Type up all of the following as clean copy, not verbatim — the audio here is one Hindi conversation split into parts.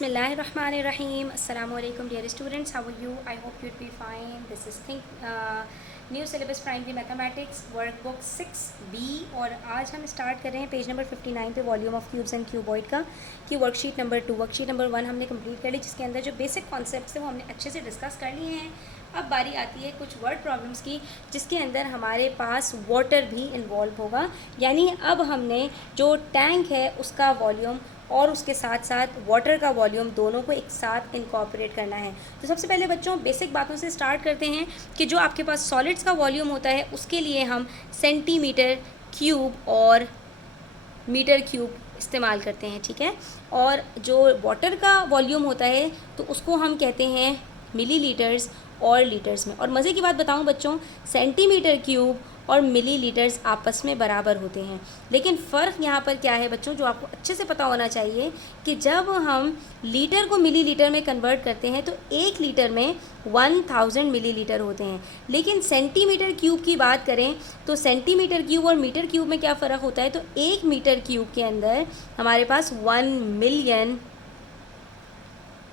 Bismillahirrahmanirrahim. Assalamu alaikum dear students. How are you? I hope you'd be fine. This is new syllabus primary mathematics workbook 6B और आज हम स्टार्ट कर रहे हैं पेज नंबर 59 पे volume of cubes and cuboid का कि वर्कशीट नंबर 2 वर्कशीट नंबर 1 हमने कंप्लीट कर ली, जिसके अंदर जो बेसिक कॉन्सेप्ट्स हैं वो हमने अच्छे से डिस्कस कर लिए हैं। अब बारी आती है कुछ वर्ड प्रॉब्लम्स की, जिसके अंदर हमारे पास वाटर भी इन्वॉल्व होगा, यानी अब हमने जो टैंक है उसका वॉल्यूम और उसके साथ साथ वाटर का वॉल्यूम दोनों को एक साथ इनकॉर्पोरेट करना है। तो सबसे पहले बच्चों बेसिक बातों से स्टार्ट करते हैं कि जो आपके पास सॉलिड्स का वॉल्यूम होता है उसके लिए हम सेंटीमीटर क्यूब और मीटर क्यूब इस्तेमाल करते हैं, ठीक है। और जो वाटर का वॉल्यूम होता है तो उसको हम कहते हैं मिलीलीटर्स और लीटर्स में। और मज़े की बात बताऊं बच्चों, सेंटीमीटर क्यूब और मिलीलीटर्स आपस में बराबर होते हैं, लेकिन फ़र्क यहाँ पर क्या है बच्चों, जो आपको अच्छे से पता होना चाहिए कि जब हम लीटर को मिलीलीटर में कन्वर्ट करते हैं तो 1 लीटर में 1000 मिलीलीटर होते हैं। लेकिन सेंटीमीटर क्यूब की बात करें तो सेंटीमीटर क्यूब और मीटर क्यूब में क्या फ़र्क होता है, तो 1 मीटर क्यूब के अंदर हमारे पास 1 मिलियन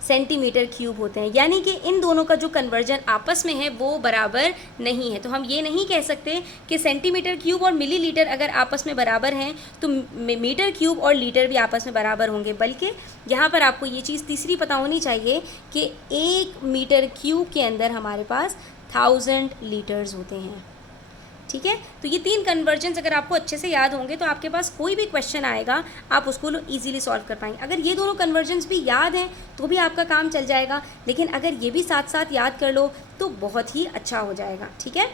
सेंटीमीटर क्यूब होते हैं, यानी कि इन दोनों का जो कन्वर्जन आपस में है वो बराबर नहीं है। तो हम ये नहीं कह सकते कि सेंटीमीटर क्यूब और मिलीलीटर अगर आपस में बराबर हैं तो मीटर क्यूब और लीटर भी आपस में बराबर होंगे, बल्कि यहाँ पर आपको ये चीज़ तीसरी पता होनी चाहिए कि 1 मीटर क्यूब के अंदर हमारे पास 1000 लीटर्स होते हैं, ठीक है। तो ये 3 कन्वर्जन्स अगर आपको अच्छे से याद होंगे तो आपके पास कोई भी क्वेश्चन आएगा आप उसको इजीली सॉल्व कर पाएंगे। अगर ये दोनों कन्वर्जन्स भी याद हैं तो भी आपका काम चल जाएगा, लेकिन अगर ये भी साथ साथ याद कर लो तो बहुत ही अच्छा हो जाएगा, ठीक है।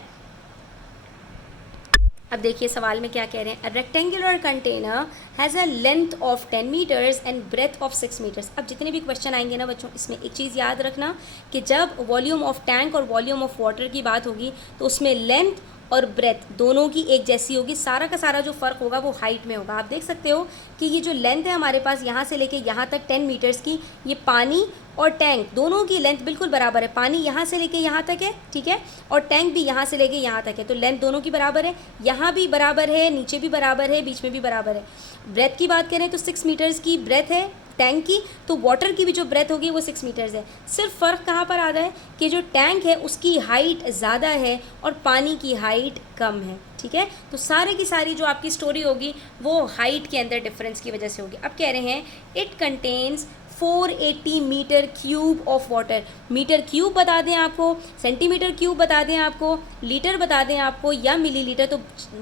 अब देखिए सवाल में क्या कह रहे हैं, a rectangular container has a length of 10 metres and breadth of 6 metres. अब जितने भी क्वेश्चन आएंगे ना बच्चों, इसमें एक चीज़ याद रखना कि जब वॉल्यूम ऑफ टैंक और वॉल्यूम ऑफ वाटर की बात होगी तो उसमें लेंथ और ब्रेथ दोनों की एक जैसी होगी। सारा का सारा जो फ़र्क होगा वो हाइट में होगा। आप देख सकते हो कि ये जो लेंथ है हमारे पास यहाँ से लेके यहाँ तक 10 मीटर्स की, ये पानी और टैंक दोनों की लेंथ बिल्कुल बराबर है। पानी यहाँ से लेके यहाँ तक है, ठीक है, और टैंक भी यहाँ से लेके यहाँ तक है, तो लेंथ दोनों की बराबर है। यहाँ भी बराबर है, नीचे भी बराबर है, बीच में भी बराबर है। ब्रेथ की बात करें तो 6 मीटर्स की ब्रेथ है टैंक की, तो वाटर की भी जो ब्रेथ होगी वो 6 मीटर्स है। सिर्फ फ़र्क कहाँ पर आता है कि जो टैंक है उसकी हाइट ज़्यादा है और पानी की हाइट कम है, ठीक है। तो सारे की सारी जो आपकी स्टोरी होगी वो हाइट के अंदर डिफरेंस की वजह से होगी। अब कह रहे हैं it contains 480 metre cube of water. Metre cube बता दें आपको, सेंटीमीटर क्यूब बता दें आपको, लीटर बता दें आपको या मिलीलीटर, तो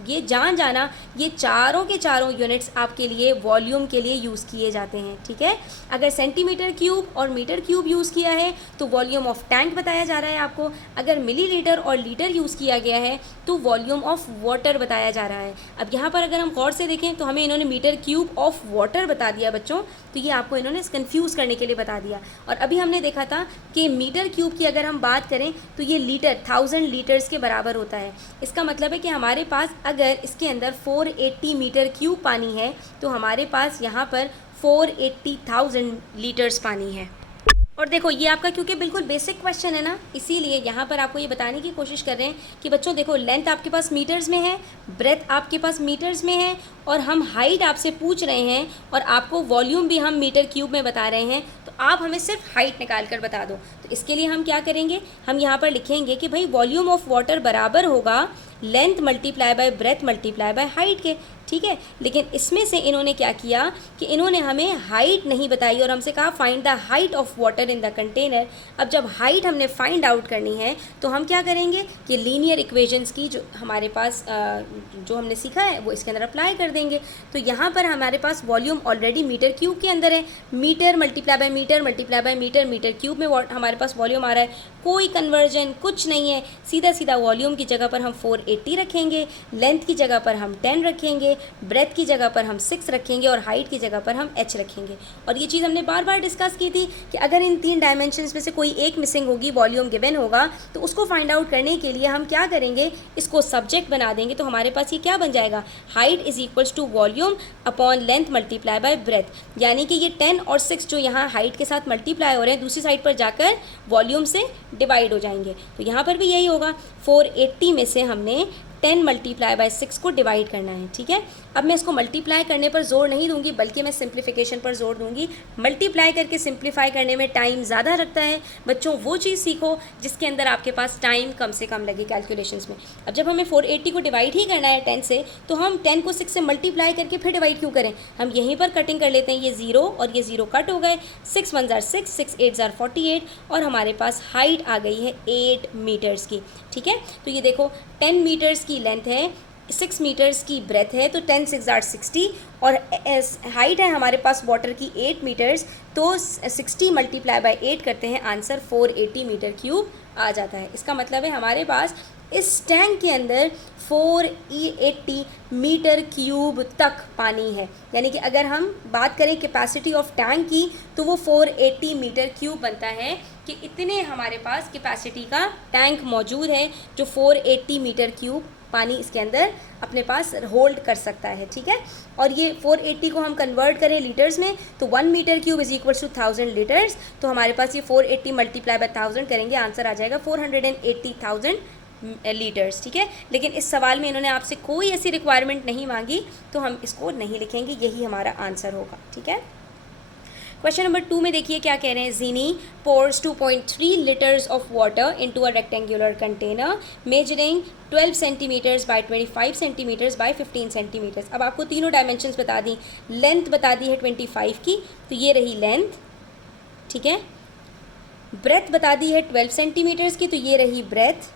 ये जान जाना ये चारों के चारों यूनिट्स आपके लिए वॉल्यूम के लिए यूज़ किए जाते हैं, ठीक है। अगर सेंटीमीटर क्यूब और मीटर क्यूब यूज़ किया है तो वॉल्यूम ऑफ टैंक बताया जा रहा है आपको। अगर मिलीलीटर और लीटर यूज़ किया गया है तो वॉल्यूम ऑफ वाटर बताया जा रहा है। अब यहाँ पर अगर हम गौर से देखें तो हमें इन्होंने मीटर क्यूब ऑफ वाटर बता दिया बच्चों, तो ये आपको इन्होंने कन्फ्यूज़ करने के लिए बता दिया। और अभी हमने देखा था कि मीटर क्यूब की अगर हम बात करें तो ये लीटर 1000 लीटर्स के बराबर होता है। इसका मतलब है कि हमारे पास अगर इसके अंदर 480 मीटर क्यूब पानी है तो हमारे पास यहाँ पर 480,000 लीटर्स पानी है। और देखो ये आपका क्योंकि बिल्कुल बेसिक क्वेश्चन है ना, इसीलिए यहाँ पर आपको ये बताने की कोशिश कर रहे हैं कि बच्चों देखो लेंथ आपके पास मीटर्स में है, ब्रेथ आपके पास मीटर्स में है, और हम हाइट आपसे पूछ रहे हैं और आपको वॉल्यूम भी हम मीटर क्यूब में बता रहे हैं, तो आप हमें सिर्फ हाइट निकाल कर बता दो। तो इसके लिए हम क्या करेंगे, हम यहाँ पर लिखेंगे कि भाई वॉल्यूम ऑफ वाटर बराबर होगा length multiply by breath multiply by height के, ठीक है। लेकिन इसमें से इन्होंने क्या किया कि इन्होंने हमें हाइट नहीं बताई और हमसे कहा find the height of water in the container. अब जब हाइट हमने फाइंड आउट करनी है तो हम क्या करेंगे कि लीनियर इक्वेशंस की जो हमारे पास जो हमने सीखा है वो इसके अंदर अप्लाई कर देंगे। तो यहाँ पर हमारे पास वॉल्यूम ऑलरेडी मीटर क्यूब के अंदर है, metre multiply by metre multiply by metre, metre cube में हमारे पास वॉल्यूम आ रहा है। कोई कन्वर्जन कुछ नहीं है, सीधा सीधा वॉल्यूम की जगह पर हम 480 रखेंगे, लेंथ की जगह पर हम 10 रखेंगे, ब्रेथ की जगह पर हम 6 रखेंगे और हाइट की जगह पर हम h रखेंगे। और ये चीज़ हमने बार बार डिस्कस की थी कि अगर इन 3 डायमेंशंस में से कोई एक मिसिंग होगी, वॉल्यूम गिवन होगा, तो उसको फाइंड आउट करने के लिए हम क्या करेंगे, इसको सब्जेक्ट बना देंगे। तो हमारे पास ये क्या बन जाएगा, height is equals to volume upon length multiply by breadth, यानी कि ये 10 और 6 जो यहाँ हाइट के साथ मल्टीप्लाई हो रहे हैं दूसरी साइड पर जाकर वॉल्यूम से डिवाइड हो जाएंगे। तो यहाँ पर भी यही होगा, 480 में से हमने 10 मल्टीप्लाई बाय 6 को डिवाइड करना है, ठीक है। अब मैं इसको मल्टीप्लाई करने पर जोर नहीं दूंगी, बल्कि मैं सिंप्लीफिकेशन पर जोर दूंगी। मल्टीप्लाई करके सिंप्लीफाई करने में टाइम ज़्यादा लगता है। बच्चों वो चीज़ सीखो जिसके अंदर आपके पास टाइम कम से कम लगे कैलकुलेशंस में। अब जब हमें 480 को डिवाइड ही करना है 10 से, तो हम 10 को 6 से मल्टीप्लाई करके फिर डिवाइड क्यों करें, हम यहीं पर कटिंग कर लेते हैं। ये 0 और ये 0 कट हो गए, 6 1 जार 6, 6 8 जार 48, और हमारे पास हाइट आ गई है 8 मीटर्स की, ठीक है। तो ये देखो 10 मीटर्स की लेंथ है, 6 मीटर्स की ब्रेथ है, तो 10 6 जार 60, और हाइट है हमारे पास वाटर की 8 मीटर्स, तो 60 मल्टीप्लाई बाय 8 करते हैं, आंसर 480 मीटर क्यूब आ जाता है। इसका मतलब है हमारे पास इस टैंक के अंदर 480 मीटर क्यूब तक पानी है। यानी कि अगर हम बात करें कैपेसिटी ऑफ टैंक की, तो वो 480 मीटर क्यूब बनता है, कि इतने हमारे पास कैपेसिटी का टैंक मौजूद है जो 480 मीटर क्यूब पानी इसके अंदर अपने पास होल्ड कर सकता है, ठीक है। और ये 480 को हम कन्वर्ट करें लीटर्स में, तो 1 metre cube is equal to 1000 litres. तो हमारे पास ये 480 मल्टीप्लाई बाय 1000 करेंगे, आंसर आ जाएगा 480,000 लीटर्स, ठीक है। लेकिन इस सवाल में इन्होंने आपसे कोई ऐसी रिक्वायरमेंट नहीं मांगी, तो हम इसको नहीं लिखेंगे, यही हमारा आंसर होगा, ठीक है। क्वेश्चन नंबर 2 में देखिए क्या कह रहे हैं। Jeannie pours 2.3 litres of water into a rectangular container measuring 12 centimetres by 25 centimetres by 15 centimetres. अब आपको तीनों डायमेंशंस बता दी, लेंथ बता दी है 25 की, तो ये रही लेंथ, ठीक है। ब्रेथ बता दी है 12 सेंटीमीटर्स की, तो ये रही ब्रेथ,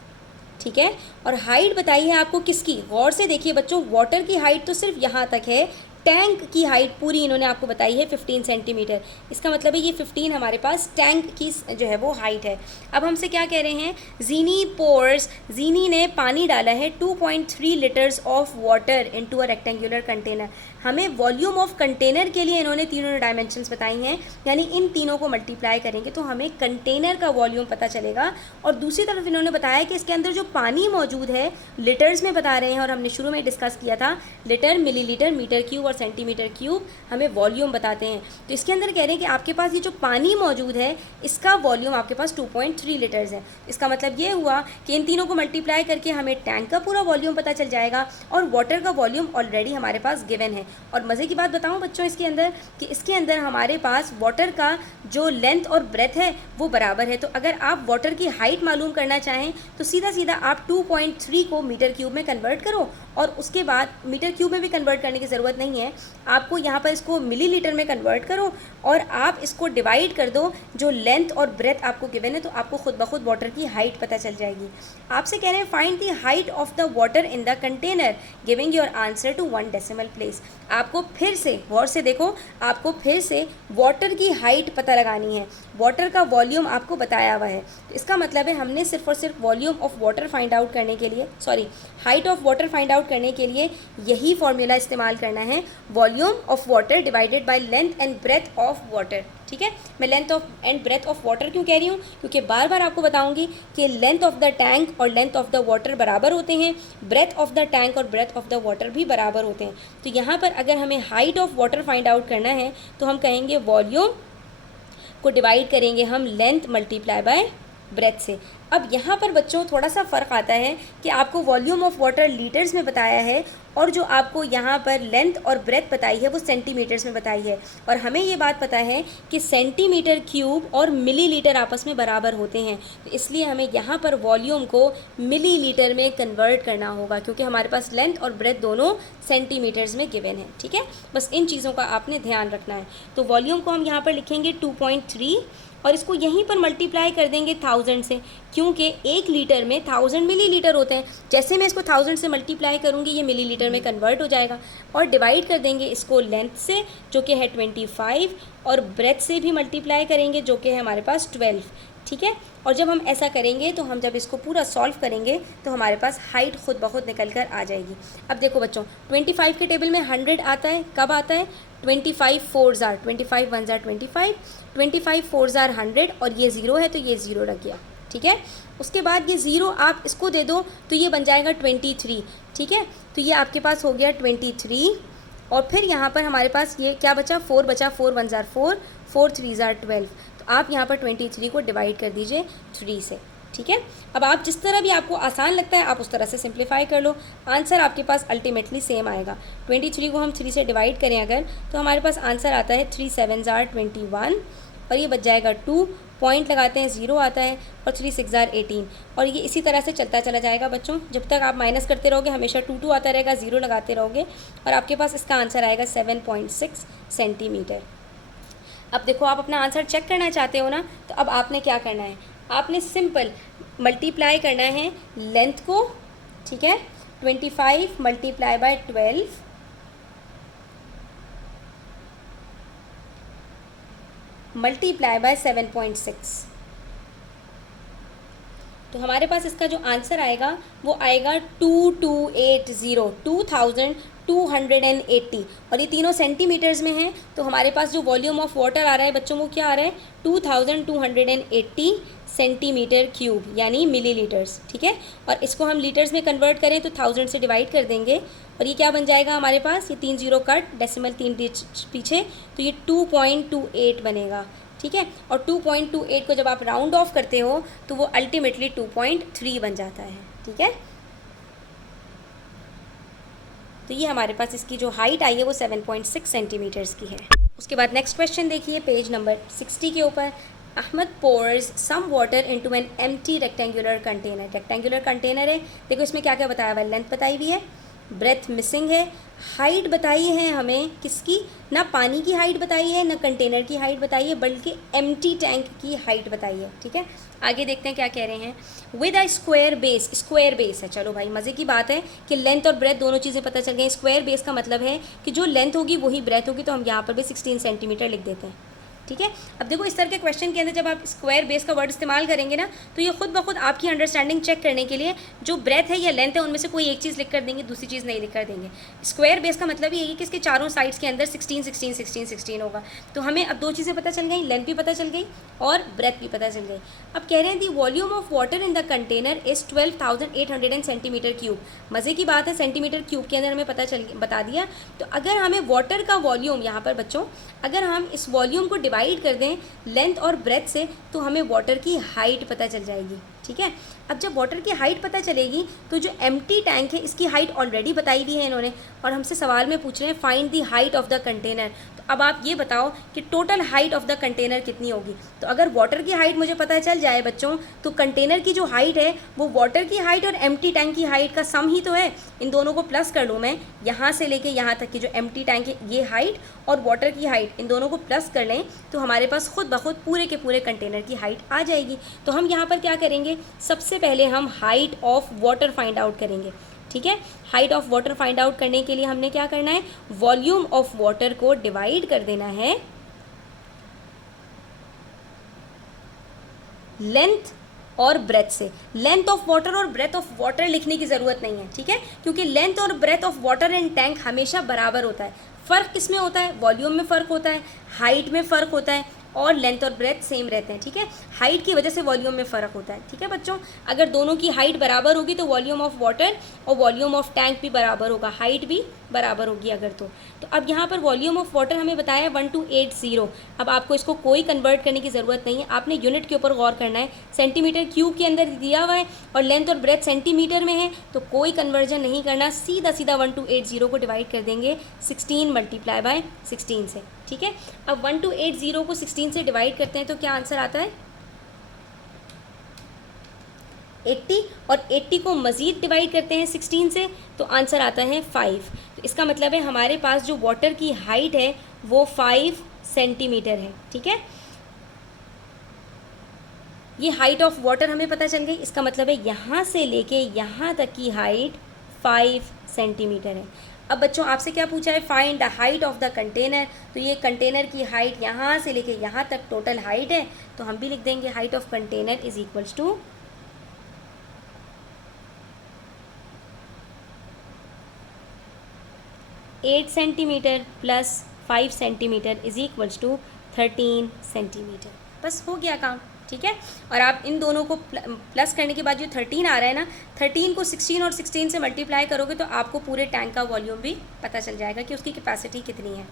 ठीक है। और हाइट बताई है आपको किसकी, गौर से देखिए बच्चों, वाटर की हाइट तो सिर्फ यहाँ तक है, टैंक की हाइट पूरी इन्होंने आपको बताई है 15 सेंटीमीटर। इसका मतलब है ये 15 हमारे पास टैंक की जो है वो हाइट है। अब हमसे क्या कह रहे हैं, जीनी पोर्स, जीनी ने पानी डाला है 2.3 litres of water into a rectangular container. हमें वॉल्यूम ऑफ कंटेनर के लिए इन्होंने तीनों डायमेंशंस बताई हैं, यानी इन तीनों को मल्टीप्लाई करेंगे तो हमें कंटेनर का वॉल्यूम पता चलेगा। और दूसरी तरफ इन्होंने बताया कि इसके अंदर जो पानी मौजूद है लीटर्स में बता रहे हैं, और हमने शुरू में डिस्कस किया था लीटर, मिलीलीटर, मीटर क्यूब और सेंटीमीटर क्यूब हमें वॉल्यूम बताते हैं। तो इसके अंदर कह रहे हैं कि आपके पास ये जो पानी मौजूद है इसका वॉल्यूम आपके पास 2.3 लीटर्स है। इसका मतलब ये हुआ कि इन तीनों को मल्टीप्लाई करके हमें टैंक का पूरा वॉल्यूम पता चल जाएगा, और वाटर का वॉल्यूम ऑलरेडी हमारे पास गिवन है। और मज़े की बात बताऊं बच्चों इसके अंदर, कि इसके अंदर हमारे पास वाटर का जो लेंथ और ब्रेथ है वो बराबर है। तो अगर आप वाटर की हाइट मालूम करना चाहें तो सीधा सीधा आप 2.3 को मीटर क्यूब में कन्वर्ट करो, और उसके बाद मीटर क्यूब में भी कन्वर्ट करने की ज़रूरत नहीं है, आपको यहाँ पर इसको मिलीलीटर में कन्वर्ट करो और आप इसको डिवाइड कर दो जो लेंथ और ब्रेथ आपको गिवन है, तो आपको खुद ब खुद वाटर की हाइट पता चल जाएगी। आपसे कह रहे हैं find the height of the water in the container giving your answer to 1 decimal place. आपको फिर से गौर से देखो, आपको फिर से वाटर की हाइट पता लगानी है, वाटर का वॉल्यूम आपको बताया हुआ है। तो इसका मतलब है हमने सिर्फ और सिर्फ volume of water find out करने के लिए, height of water find out करने के लिए यही फॉर्मूला इस्तेमाल करना है, volume of water divided by length and breadth of water, ठीक है। मैं length of and breadth of water क्यों कह रही हूँ, क्योंकि बार बार आपको बताऊंगी कि लेंथ ऑफ द टैंक और लेंथ ऑफ द वाटर बराबर होते हैं, ब्रेथ ऑफ द टैंक और ब्रेथ ऑफ द वाटर भी बराबर होते हैं। तो यहाँ पर अगर हमें height of water find out करना है तो हम कहेंगे वॉल्यूम को डिवाइड करेंगे हम लेंथ मल्टीप्लाई बाय ब्रेथ से। अब यहाँ पर बच्चों थोड़ा सा फ़र्क आता है कि आपको वॉल्यूम ऑफ वाटर लीटर्स में बताया है, और जो आपको यहाँ पर लेंथ और ब्रेथ बताई है वो सेंटीमीटर्स में बताई है। और हमें ये बात पता है कि सेंटीमीटर क्यूब और मिलीलीटर आपस में बराबर होते हैं, तो इसलिए हमें यहाँ पर वॉल्यूम को मिलीलीटर में कन्वर्ट करना होगा, क्योंकि हमारे पास लेंथ और ब्रेथ दोनों सेंटीमीटर्स में गिवन है, ठीक है। बस इन चीज़ों का आपने ध्यान रखना है। तो वॉल्यूम को हम यहाँ पर लिखेंगे 2.3 और इसको यहीं पर मल्टीप्लाई कर देंगे 1000 से, क्योंकि 1 लीटर में 1000 मिलीलीटर होते हैं। जैसे मैं इसको 1000 से मल्टीप्लाई करूँगी ये मिलीलीटर में कन्वर्ट हो जाएगा, और डिवाइड कर देंगे इसको लेंथ से जो कि है 25, और ब्रेथ से भी मल्टीप्लाई करेंगे जो कि है हमारे पास 12, ठीक है। और जब हम ऐसा करेंगे तो हम जब इसको पूरा सॉल्व करेंगे तो हमारे पास हाइट खुद ब खुद निकल कर आ जाएगी। अब देखो बच्चों 25 के टेबल में 100 आता है, कब आता है, 25 4 जार 25 1 जार 25, 25 4 जार 100, और ये 0 है तो ये 0 रख गया, ठीक है। उसके बाद ये 0 आप इसको दे दो तो ये बन जाएगा 23, ठीक है। तो ये आपके पास हो गया 23, और फिर यहाँ पर हमारे पास ये क्या बचा, 4 बचा, 4 1 जार 4, 4 3 जार 12। तो आप यहाँ पर 23 को डिवाइड कर दीजिए 3 से, ठीक है। अब आप जिस तरह भी आपको आसान लगता है आप उस तरह से सिंप्लीफाई कर लो, आंसर आपके पास अल्टीमेटली सेम आएगा। 23 को हम 3 से डिवाइड करें अगर, तो हमारे पास आंसर आता है 3 7 जार 21 और ये बच जाएगा 2, पॉइंट लगाते हैं 0 आता है और 3 6 जार 18 और ये इसी तरह से चलता चला जाएगा बच्चों। जब तक आप माइनस करते रहोगे हमेशा 2 2 आता रहेगा, 0 लगाते रहोगे और आपके पास इसका आंसर आएगा 7.6 सेंटीमीटर। अब देखो आप अपना आंसर चेक करना चाहते हो ना, तो अब आपने क्या करना है, आपने सिंपल मल्टीप्लाई करना है लेंथ को, ठीक है। 25 मल्टीप्लाई बाय 12 मल्टीप्लाई बाय 7.6, तो हमारे पास इसका जो आंसर आएगा वो आएगा 2280 और ये तीनों सेंटीमीटर्स में हैं, तो हमारे पास जो वॉल्यूम ऑफ वाटर आ रहा है बच्चों वो क्या आ रहा है 2280 सेंटीमीटर क्यूब यानी मिलीलीटर्स, ठीक है। और इसको हम लीटर्स में कन्वर्ट करें तो 1000 से डिवाइड कर देंगे और ये क्या बन जाएगा हमारे पास, ये 3 0 कट, डेसिमल 3 पीछे, तो ये 2.28 बनेगा, ठीक है। और 2.28 को जब आप राउंड ऑफ करते हो तो वो अल्टीमेटली 2.3 बन जाता है, ठीक है। तो ये हमारे पास इसकी जो हाइट आई है वो 7.6 सेंटीमीटर्स की है। उसके बाद नेक्स्ट क्वेश्चन देखिए पेज नंबर 60 के ऊपर, Ahmed pours some water into an empty rectangular container. Rectangular container है, देखो इसमें क्या क्या बताया हुआ है, लेंथ बताई हुई है, ब्रेथ मिसिंग है, हाइट बताई है हमें किसकी, ना पानी की हाइट बताई है ना कंटेनर की हाइट बताई है बल्कि एम्प्टी टैंक की हाइट बताई है, ठीक है। आगे देखते हैं क्या कह रहे हैं, with a square base, square base है, चलो भाई मज़े की बात है कि लेंथ और ब्रेथ दोनों चीज़ें पता चल गई। स्क्वायर बेस का मतलब है कि जो लेंथ होगी वही ब्रेथ होगी, तो हम यहाँ पर भी 16 सेंटीमीटर लिख देते हैं, ठीक है। अब देखो इस तरह के क्वेश्चन के अंदर जब आप स्क्वायर बेस का वर्ड इस्तेमाल करेंगे ना, तो ये खुद ब खुद आपकी अंडरस्टैंडिंग चेक करने के लिए जो ब्रेथ है या लेंथ है उनमें से कोई एक चीज़ लिख कर देंगे, दूसरी चीज़ नहीं लिख कर देंगे। स्क्वायर बेस का मतलब ये है कि इसके चारों साइड्स के अंदर 16 16 16 16 होगा। तो हमें अब दो चीज़ें पता चल गई, लेंथ भी पता चल गई और ब्रेथ भी पता चल गई। अब कह रहे हैं the volume of water in the container is 12,800 centimetre cube. मज़े की बात है, सेंटीमीटर क्यूब के अंदर हमें बता दिया। तो अगर हमें वाटर का वॉल्यूम यहाँ पर बच्चों, अगर हम इस वॉल्यूम को डिवाइड कर दें लेंथ और ब्रेथ से तो हमें वाटर की हाइट पता चल जाएगी, ठीक है। अब जब वाटर की हाइट पता चलेगी तो जो एम्प्टी टैंक है इसकी हाइट ऑलरेडी बताई हुई है इन्होंने और हमसे सवाल में पूछ रहे हैं find the height of the container. तो अब आप ये बताओ कि total height of the container कितनी होगी। तो अगर वाटर की हाइट मुझे पता चल जाए बच्चों तो कंटेनर की जो हाइट है वो वाटर की हाइट और एम्प्टी टैंक की हाइट का सम ही तो है। इन दोनों को प्लस कर लूँ मैं, यहाँ से लेके यहाँ तक की जो एम्प्टी टैंक है ये हाइट और वाटर की हाइट, इन दोनों को प्लस कर लें तो हमारे पास खुद ब खुद पूरे के पूरे कंटेनर की हाइट आ जाएगी। तो हम यहाँ पर क्या करेंगे, सबसे पहले हम height of water find out करेंगे, ठीक है। Height of water find out करने के लिए हमने क्या करना है, वॉल्यूम ऑफ वाटर को डिवाइड कर देना है लेंथ और ब्रेथ से। लेंथ ऑफ वाटर और ब्रेथ ऑफ वाटर लिखने की ज़रूरत नहीं है, ठीक है, क्योंकि लेंथ और breadth of water in tank हमेशा बराबर होता है। फ़र्क किस में होता है, वॉल्यूम में फ़र्क होता है, हाइट में फ़र्क होता है और लेंथ और ब्रेथ सेम रहते हैं, ठीक है। हाइट की वजह से वॉल्यूम में फ़र्क होता है, ठीक है बच्चों। अगर दोनों की हाइट बराबर होगी तो वॉल्यूम ऑफ वाटर और वॉल्यूम ऑफ टैंक भी बराबर होगा, हाइट भी बराबर होगी अगर तो अब यहाँ पर वॉल्यूम ऑफ वाटर हमें बताया 1280। अब आपको इसको कोई कन्वर्ट करने की ज़रूरत नहीं है, आपने यूनिट के ऊपर गौर करना है। सेंटीमीटर क्यूब के अंदर दिया हुआ है और लेंथ और ब्रेथ सेंटीमीटर में है, तो कोई कन्वर्जन नहीं करना, सीधा सीधा 1280 को डिवाइड कर देंगे 16 मल्टीप्लाई बाय 16 से, ठीक है। अब 1280 को 16 से डिवाइड करते हैं तो क्या आंसर आता है 80 और 80 को मज़ीद डिवाइड करते हैं 16 से तो आंसर आता है 5। तो इसका मतलब है हमारे पास जो वाटर की हाइट है वो 5 सेंटीमीटर है, ठीक है। ये हाइट ऑफ वाटर हमें पता चल गई, इसका मतलब है यहाँ से लेके यहाँ तक की हाइट 5 सेंटीमीटर है। अब बच्चों आपसे क्या पूछा है, find the height of the container. तो ये कंटेनर की हाइट यहाँ से लेके यहाँ तक टोटल हाइट है, तो हम भी लिख देंगे height of container is equals to 8 centimetre plus 5 centimetre is equals to 13 centimetre. बस हो गया काम, ठीक है। और आप इन दोनों को प्लस करने के बाद जो 13 आ रहा है ना, 13 को 16 और 16 से मल्टीप्लाई करोगे तो आपको पूरे टैंक का वॉल्यूम भी पता चल जाएगा कि उसकी कैपेसिटी कितनी है।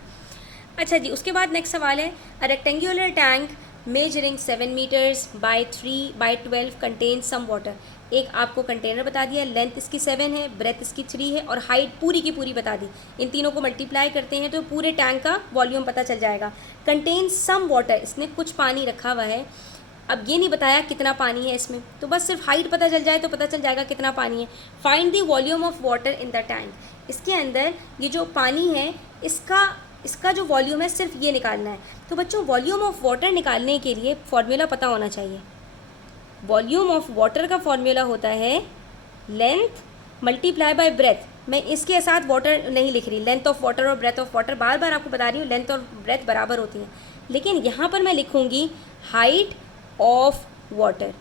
अच्छा जी, उसके बाद नेक्स्ट सवाल है, a rectangular tank measuring 7 metres by 3 by 12 contain some water. एक आपको कंटेनर बता दिया, लेंथ इसकी 7 है, ब्रेथ इसकी 3 है और हाइट पूरी की पूरी बता दी। इन तीनों को मल्टीप्लाई करते हैं तो पूरे टैंक का वॉल्यूम पता चल जाएगा। कंटेन सम वाटर, इसने कुछ पानी रखा हुआ है। अब ये नहीं बताया कितना पानी है इसमें, तो बस सिर्फ हाइट पता चल जाए तो पता चल जाएगा कितना पानी है। Find the volume of water in the tank. इसके अंदर ये जो पानी है इसका जो वॉल्यूम है सिर्फ ये निकालना है। तो बच्चों वॉल्यूम ऑफ वाटर निकालने के लिए फॉर्मूला पता होना चाहिए। वॉल्यूम ऑफ वाटर का फॉर्मूला होता है लेंथ मल्टीप्लाई बाय ब्रेथ। मैं इसके साथ वाटर नहीं लिख रही, लेंथ ऑफ वाटर और ब्रेथ ऑफ वाटर बार बार आपको बता रही हूँ, लेंथ और ब्रेथ बराबर होती हैं, लेकिन यहाँ पर मैं लिखूँगी हाइट ऑफ वाटर,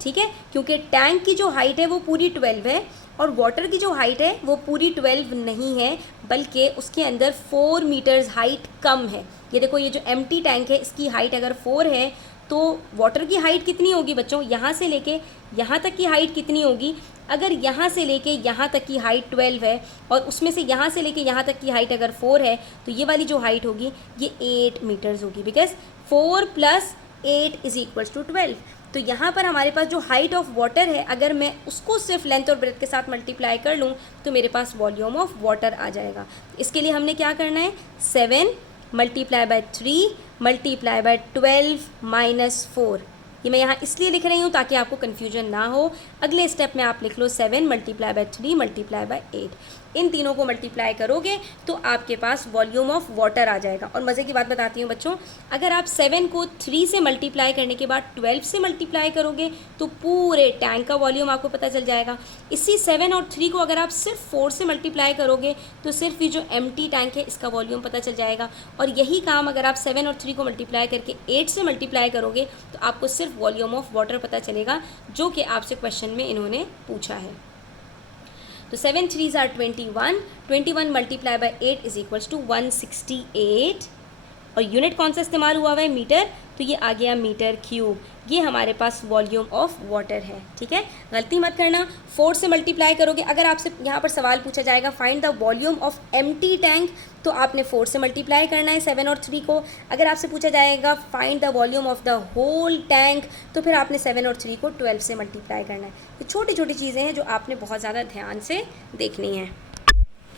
ठीक है, क्योंकि टैंक की जो हाइट है वो पूरी 12 है और वाटर की जो हाइट है वो पूरी 12 नहीं है, बल्कि उसके अंदर 4 मीटर्स हाइट कम है। ये देखो, ये जो एम्प्टी टैंक है इसकी हाइट अगर 4 है तो वाटर की हाइट कितनी होगी बच्चों, यहाँ से लेके यहाँ तक की हाइट कितनी होगी। अगर यहाँ से लेके यहाँ तक की हाइट 12 है और उसमें से यहाँ से लेके यहाँ तक की हाइट अगर 4 है तो ये वाली जो हाइट होगी ये 8 मीटर्स होगी, बिकॉज 4 + 8 = 12। तो यहाँ पर हमारे पास जो हाइट ऑफ वाटर है, अगर मैं उसको सिर्फ लेंथ और ब्रेथ के साथ मल्टीप्लाई कर लूँ तो मेरे पास वॉल्यूम ऑफ वाटर आ जाएगा। इसके लिए हमने क्या करना है, 7 multiply by 3 multiply by 12 minus 4। ये मैं यहाँ इसलिए लिख रही हूँ ताकि आपको कन्फ्यूजन ना हो। अगले स्टेप में आप लिख लो 7 मल्टीप्लाई बाय 3 मल्टीप्लाई बाय 8। इन तीनों को मल्टीप्लाई करोगे तो आपके पास वॉल्यूम ऑफ वाटर आ जाएगा। और मज़े की बात बताती हूँ बच्चों, अगर आप 7 को 3 से मल्टीप्लाई करने के बाद 12 से मल्टीप्लाई करोगे तो पूरे टैंक का वॉल्यूम आपको पता चल जाएगा। इसी 7 और 3 को अगर आप सिर्फ 4 से मल्टीप्लाई करोगे तो सिर्फ ये जो एम्प्टी टैंक है इसका वॉल्यूम पता चल जाएगा। और यही काम अगर आप 7 और 3 को मल्टीप्लाई करके 8 से मल्टीप्लाई करोगे तो आपको सिर्फ वॉल्यूम ऑफ वाटर पता चलेगा, जो कि आपसे क्वेश्चन में इन्होंने पूछा है। तो 7 3s are 21 मल्टीप्लाई बाय 8 = 168। और यूनिट कौन सा इस्तेमाल हुआ है, मीटर, तो ये आ गया मीटर क्यूब। ये हमारे पास वॉल्यूम ऑफ वाटर है, ठीक है। गलती मत करना, 4 से मल्टीप्लाई करोगे। अगर आपसे यहाँ पर सवाल पूछा जाएगा find the volume of empty tank, तो आपने 4 से मल्टीप्लाई करना है 7 और 3 को। अगर आपसे पूछा जाएगा find the volume of the whole tank, तो फिर आपने 7 और 3 को 12 से मल्टीप्लाई करना है। तो छोटी छोटी चीज़ें हैं जो आपने बहुत ज़्यादा ध्यान से देखनी है।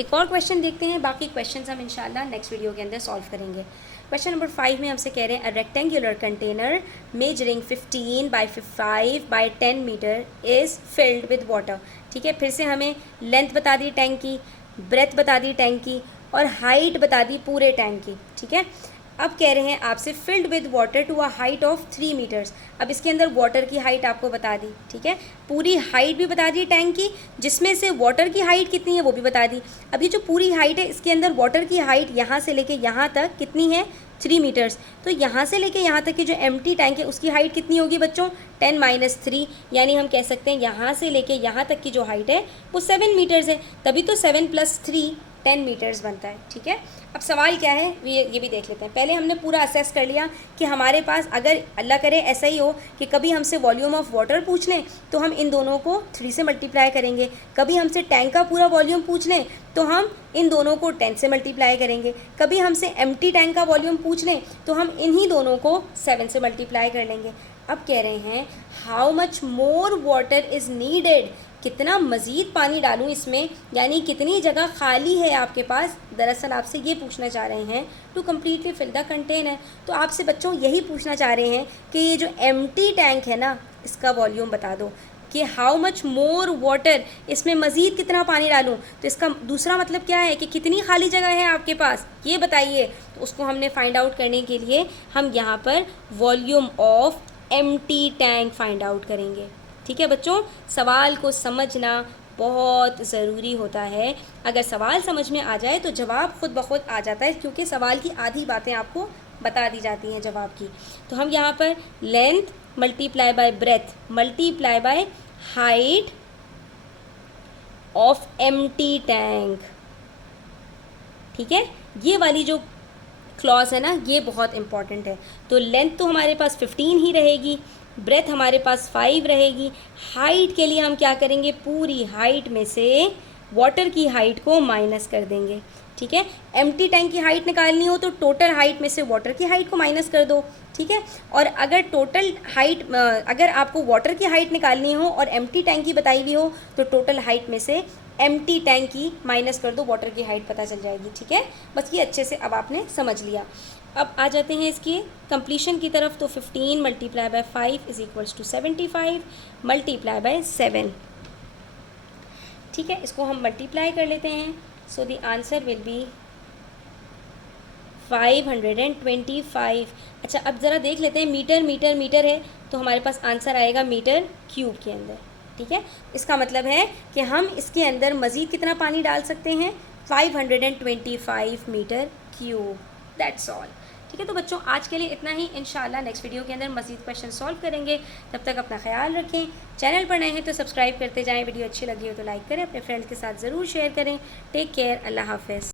एक और क्वेश्चन देखते हैं, बाकी क्वेश्चंस हम इंशाल्लाह नेक्स्ट वीडियो के अंदर सॉल्व करेंगे। क्वेश्चन नंबर 5 में हमसे कह रहे हैं a rectangular container measuring 15 by 5 by 10 metre is filled with water. ठीक है, फिर से हमें लेंथ बता दी टैंक की, ब्रेथ बता दी टैंक की और हाइट बता दी पूरे टैंक की। ठीक है, अब कह रहे हैं आपसे filled with water to a height of 3 metres. अब इसके अंदर वाटर की हाइट आपको बता दी, ठीक है, पूरी हाइट भी बता दी टैंक की, जिसमें से वाटर की हाइट कितनी है वो भी बता दी। अब ये जो पूरी हाइट है इसके अंदर वाटर की हाइट यहाँ से लेके यहाँ तक कितनी है, 3 मीटर्स। तो यहाँ से लेके यहाँ तक की जो एम्प्टी टैंक है उसकी हाइट कितनी होगी बच्चों, 10 - 3, यानी हम कह सकते हैं यहाँ से लेके यहाँ तक की जो हाइट है वो 7 मीटर्स है, तभी तो 7 + 3 10 मीटर्स बनता है। ठीक है, अब सवाल क्या है ये भी देख लेते हैं। पहले हमने पूरा असेस कर लिया कि हमारे पास अगर अल्लाह करे ऐसा ही हो कि कभी हमसे वॉल्यूम ऑफ वाटर पूछ लें तो हम इन दोनों को 3 से मल्टीप्लाई करेंगे, कभी हमसे टैंक का पूरा वॉल्यूम पूछ लें तो हम इन दोनों को 10 से मल्टीप्लाई करेंगे, कभी हमसे एम्प्टी टैंक का वॉल्यूम पूछ लें तो हम इन्हीं दोनों को 7 से मल्टीप्लाई कर लेंगे। अब कह रहे हैं how much more water is needed, कितना मज़ीद पानी डालूं इसमें, यानी कितनी जगह खाली है आपके पास। दरअसल आपसे ये पूछना चाह रहे हैं to completely fill the container. तो आपसे बच्चों यही पूछना चाह रहे हैं कि ये जो एम्प्टी टैंक है ना इसका वॉल्यूम बता दो कि हाउ मच मोर वाटर, इसमें मज़ीद कितना पानी डालूं। तो इसका दूसरा मतलब क्या है कि कितनी खाली जगह है आपके पास ये बताइए। तो उसको हमने फाइंड आउट करने के लिए हम यहाँ पर volume of empty tank find out करेंगे। ठीक है बच्चों, सवाल को समझना बहुत ज़रूरी होता है। अगर सवाल समझ में आ जाए तो जवाब खुद ब खुद आ जाता है, क्योंकि सवाल की आधी बातें आपको बता दी जाती हैं जवाब की। तो हम यहाँ पर length multiply by breath multiply by height of empty tank, ठीक है, ये वाली जो क्लॉज है ना ये बहुत इंपॉर्टेंट है। तो लेंथ तो हमारे पास 15 ही रहेगी, ब्रेथ हमारे पास 5 रहेगी। हाइट के लिए हम क्या करेंगे, पूरी हाइट में से वाटर की हाइट को माइनस कर देंगे, ठीक है। एम्प्टी टैंक की हाइट निकालनी हो तो टोटल हाइट में से वाटर की हाइट को माइनस कर दो, ठीक है। और अगर टोटल हाइट अगर आपको वाटर की हाइट निकालनी हो और एम्प्टी टैंक की बताई हुई हो तो टोटल हाइट में से एम्प्टी टैंक की माइनस कर दो, वाटर की हाइट पता चल जाएगी, ठीक है। बस ये अच्छे से अब आपने समझ लिया। अब आ जाते हैं इसकी कंप्लीशन की तरफ। तो 15 multiply by 5 is equals to 75 multiply by 7, ठीक है। इसको हम मल्टीप्लाई कर लेते हैं। So the answer will be 525। अच्छा, अब ज़रा देख लेते हैं, मीटर मीटर मीटर है तो हमारे पास आंसर आएगा मीटर क्यूब के अंदर, ठीक है। इसका मतलब है कि हम इसके अंदर मज़ीद कितना पानी डाल सकते हैं, 525 मीटर क्यूब, दैट्स ऑल, ठीक है। तो बच्चों आज के लिए इतना ही, इंशाल्लाह नेक्स्ट वीडियो के अंदर मज़ीद क्वेश्चन सॉल्व करेंगे। तब तक अपना ख्याल रखें, चैनल पर नए हैं तो सब्सक्राइब करते जाएं, वीडियो अच्छी लगी हो तो लाइक करें, अपने फ्रेंड्स के साथ ज़रूर शेयर करें। टेक केयर, अल्लाह हाफ़िज़।